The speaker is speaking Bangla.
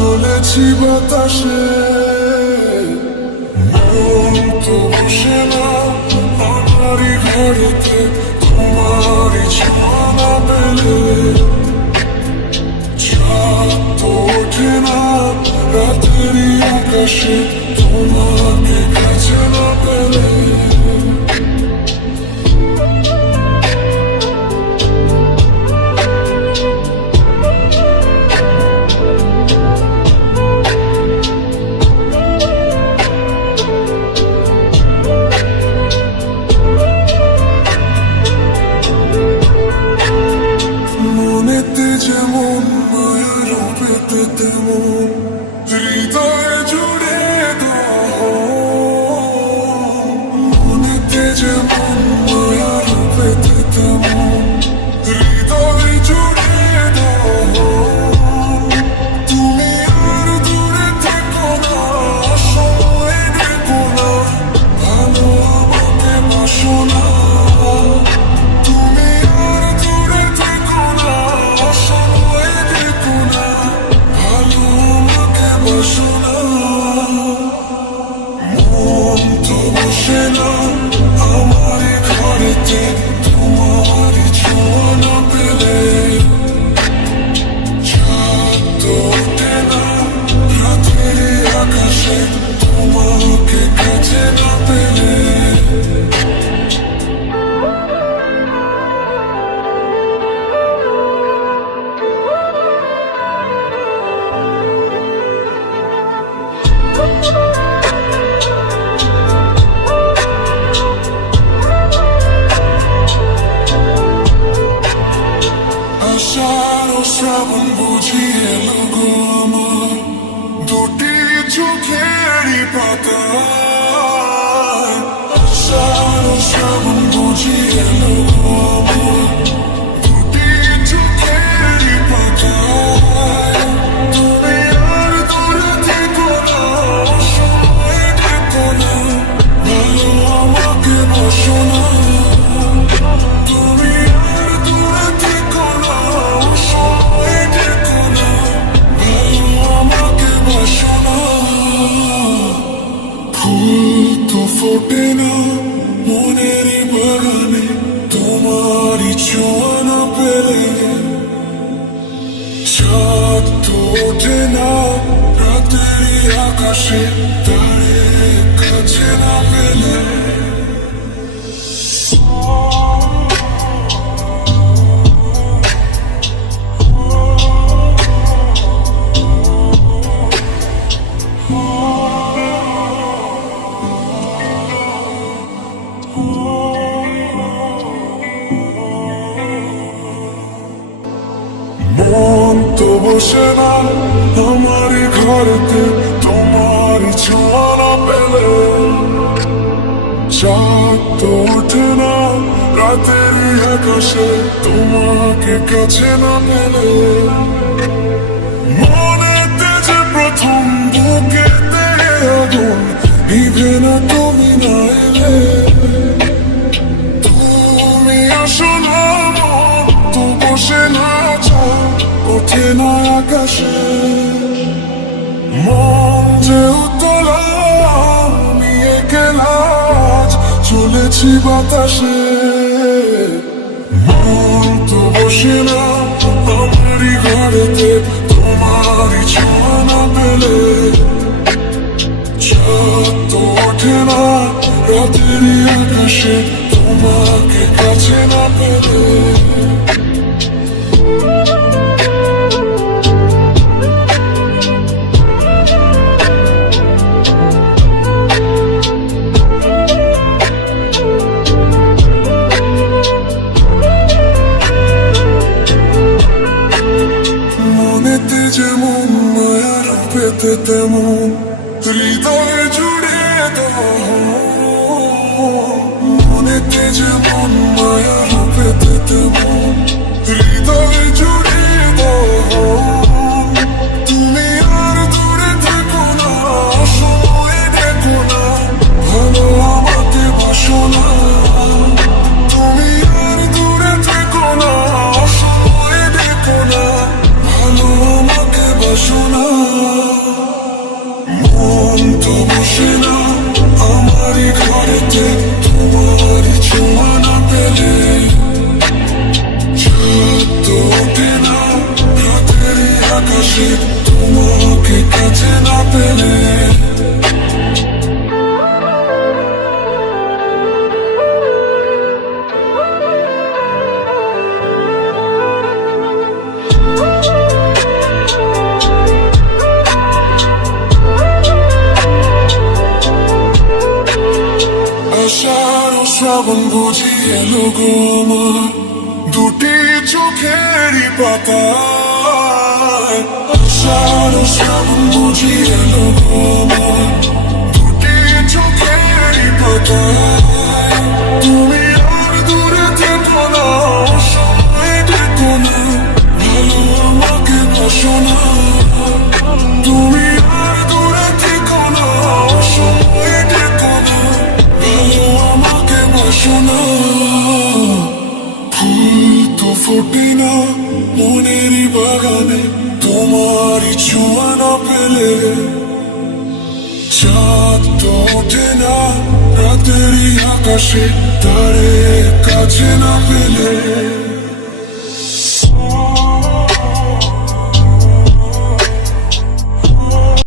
চলেছি বাতাসে, মন তো বসে না আমারই ঘরেতে, তোমারই ছোঁয়া না পেলে চাঁদ তো ওঠে না রাতেরই আকাশে, তোমাকে কাছে না পেলে। মনেতে যেমন মায়া রূপেতে তেমন হৃদয় জুড়ে দাও, মনেতে যেমন মায়া রূপেতে তেমন হৃদয় জুড়ে দাও। তুমি আর দূরে থেকো না, সময় দেখো না, ভালো আমাকে বাসো না। আমারই ঘরেতে তোমারই ছোঁয়া না পেলে চাঁদ তো ওঠে না রাতেরই আকাশে, তোমাকে কাছে না পেলে। আষাঢ় শ্রাবণ বুঝিয়ে এলো গো আমার দুটি চোখেরই পাতায়, আষাঢ় শ্রাবণ বুঝিয়ে এলো গো আমার দুটি চোখেরই পাতায়। তুমি আর দূরে থেকো না, সময় দেখো না, ভালো আমাকে বাসো না। তুমি আর দূরে থেকো না, সময় দেখো না, ভালো আমাকে বাসো না। ফুল তো ফোটে না মনেরই বাগানে, তোমারই ছোঁয়া না পেলে চাঁদ তো ওঠে না রাতেরই আকাশে, তারে কাছে না পেলে। মন তো বসে না আমারই ঘরেতে, তোমারই ছোঁয়া না পেলে চাঁদ তো ওঠে না রাতেরই আকাশে, তোমাকে কাছে না পেলে। মনেতে যে প্রথম বুকেতে আগুন নিভে না তুমি না এলে, তুমি আসো না মন তো বসে না ওঠে না আকাশে, মন যে উতলা নিয়ে গেলাজ চলেছি বাতাসে। মন তো বসে না আমারই ঘরেতে, তোমারই ছোঁয়া না পেলে চাঁদ তো ওঠে না রাতেরই আকাশে, তোমাকে কাছে না পেলে। মনেতে যেমন মায়া রূপেতে তেমন হৃদয় জুড়ে দাও, মনেতে যেমন মায়া রূপেতে তেমন হৃদয় জুড়ে দাও। তুমি আর দূরে থেকো না, সময় দেখো না, ভালো আমাকে বাসো না। তুমি আর দূরে থেকো না, সময় দেখো না, ভালো আমাকে বাসো না। শ্রাবণ বুঝি এলো গো আমার দুটি চোখেরই পাতায় আষাঢ় শ্রাবণ বুঝি এলো গো আমার দুটি চোখেরই পাতায় তুমি আর দূরে থেকো না সময় দেখো না ভালো আমাকে বাসো না তুমি আর দূরে থেকো না সময় দেখো না ভালো আমাকে বাসো না ফুল তো ফোটে না মনেরই বাগানে তোমারই ছোঁয়া না পেলে চাঁদ তো ওঠে না রাতেরই আকাশে তারে কাছে না পেলে